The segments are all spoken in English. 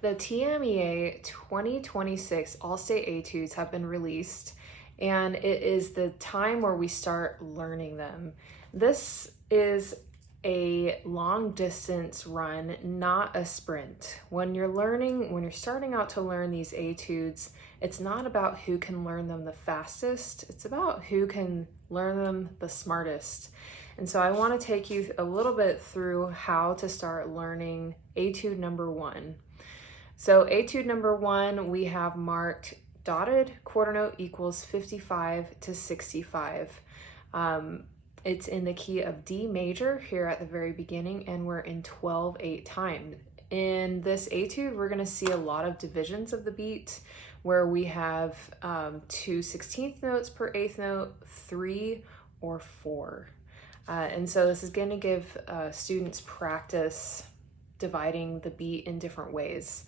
The TMEA 2026 All-State Etudes have been released, and it is the time where we start learning them. This is a long distance run, not a sprint. When you're starting out to learn these etudes, it's not about who can learn them the fastest, it's about who can learn them the smartest. And so I want to take you a little bit through how to start learning etude number 1. So etude number 1, we have marked dotted quarter note equals 55 to 65. It's in the key of D major here at the very beginning, and we're in 12/8 time. In this etude, we're going to see a lot of divisions of the beat where we have 2 16th notes per 8th note, 3 or 4. And so this is going to give students practice dividing the beat in different ways.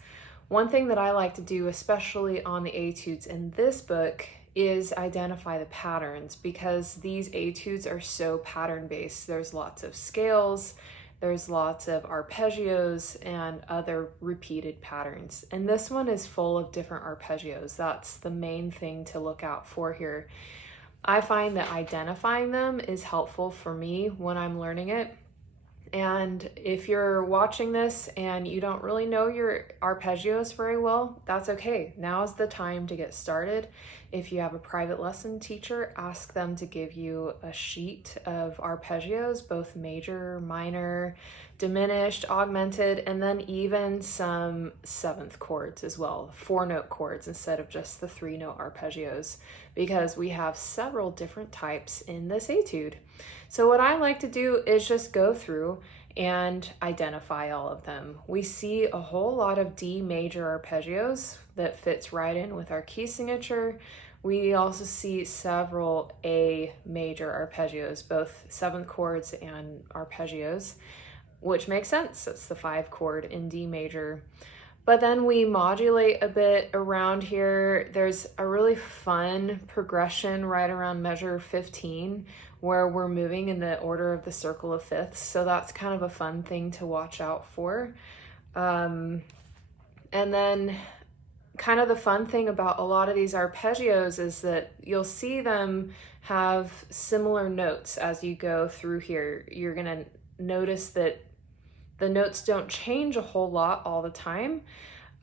One thing that I like to do, especially on the etudes in this book, is identify the patterns, because these etudes are so pattern-based. There's lots of scales, there's lots of arpeggios and other repeated patterns. And this one is full of different arpeggios. That's the main thing to look out for here. I find that identifying them is helpful for me when I'm learning it. And if you're watching this and you don't really know your arpeggios very well, that's okay. Now is the time to get started. If you have a private lesson teacher, ask them to give you a sheet of arpeggios, both major, minor, diminished, augmented, and then even some 7th chords as well, 4-note chords instead of just the 3-note arpeggios, because we have several different types in this etude. So what I like to do is just go through and identify all of them. We see a whole lot of D major arpeggios that fits right in with our key signature. We also see several A major arpeggios, both 7th chords and arpeggios, which makes sense. It's the 5 chord in D major. But then we modulate a bit around here. There's a really fun progression right around measure 15 where we're moving in the order of the circle of fifths. So that's kind of a fun thing to watch out for. And then kind of the fun thing about a lot of these arpeggios is that you'll see them have similar notes as you go through here. You're gonna notice that the notes don't change a whole lot all the time.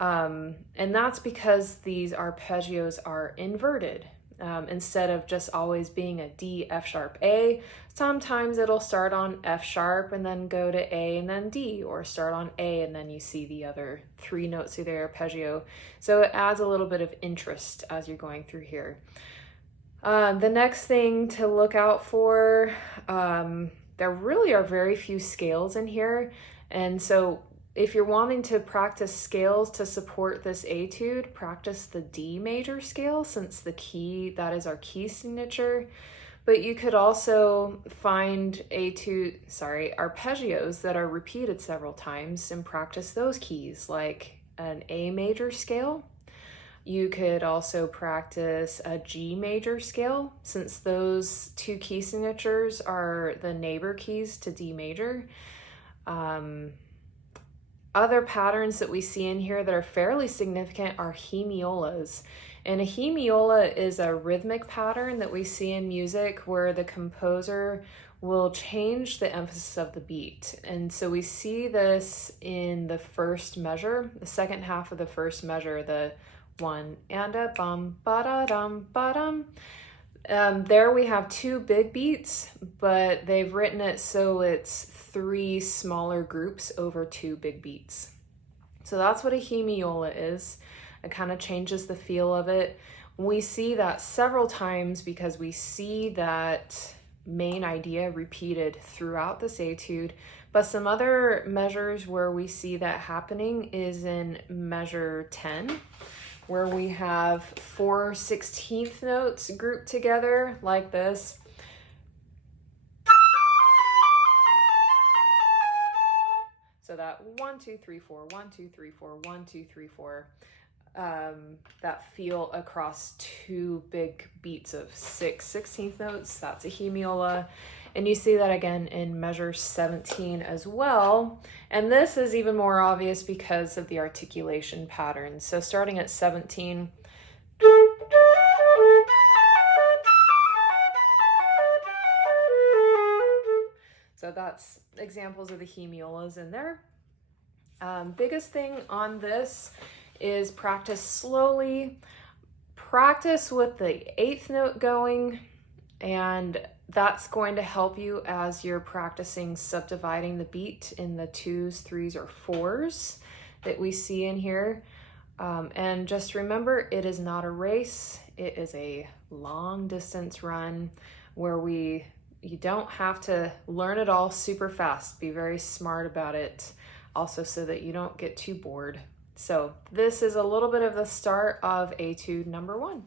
And that's because these arpeggios are inverted. Instead of just always being a D, F sharp, A, sometimes it'll start on F sharp and then go to A and then D, or start on A and then you see the other 3 notes of the arpeggio. So it adds a little bit of interest as you're going through here. The next thing to look out for, there really are very few scales in here. And so if you're wanting to practice scales to support this etude, practice the D major scale, since that is our key signature. But you could also find arpeggios that are repeated several times and practice those keys, like an A major scale. You could also practice a G major scale, since those 2 key signatures are the neighbor keys to D major. Other patterns that we see in here that are fairly significant are hemiolas. And a hemiola is a rhythmic pattern that we see in music where the composer will change the emphasis of the beat. And so we see this in the first measure, the second half of the first measure, the 1 and a bum, ba-da-dum, ba-dum. There we have 2 big beats, but they've written it so it's 3 smaller groups over 2 big beats. So that's what a hemiola is. It kind of changes the feel of it. We see that several times because we see that main idea repeated throughout this etude. But some other measures where we see that happening is in measure 10, where we have 4 16th notes grouped together like this. So that 1, 2, 3, 4, 1, 2, 3, 4, 1, 2, 3, 4. That feel across 2 big beats of 6 16th notes, that's a hemiola. And you see that again in measure 17 as well. And this is even more obvious because of the articulation pattern. So starting at 17, so that's examples of the hemiolas in there. Biggest thing on this is practice slowly, practice with the 8th note going, and that's going to help you as you're practicing subdividing the beat in the 2s, 3s, or 4s that we see in here. And just remember, it is not a race. It is a long distance run where you don't have to learn it all super fast. Be very smart about it also so that you don't get too bored. So this is a little bit of the start of etude number 1.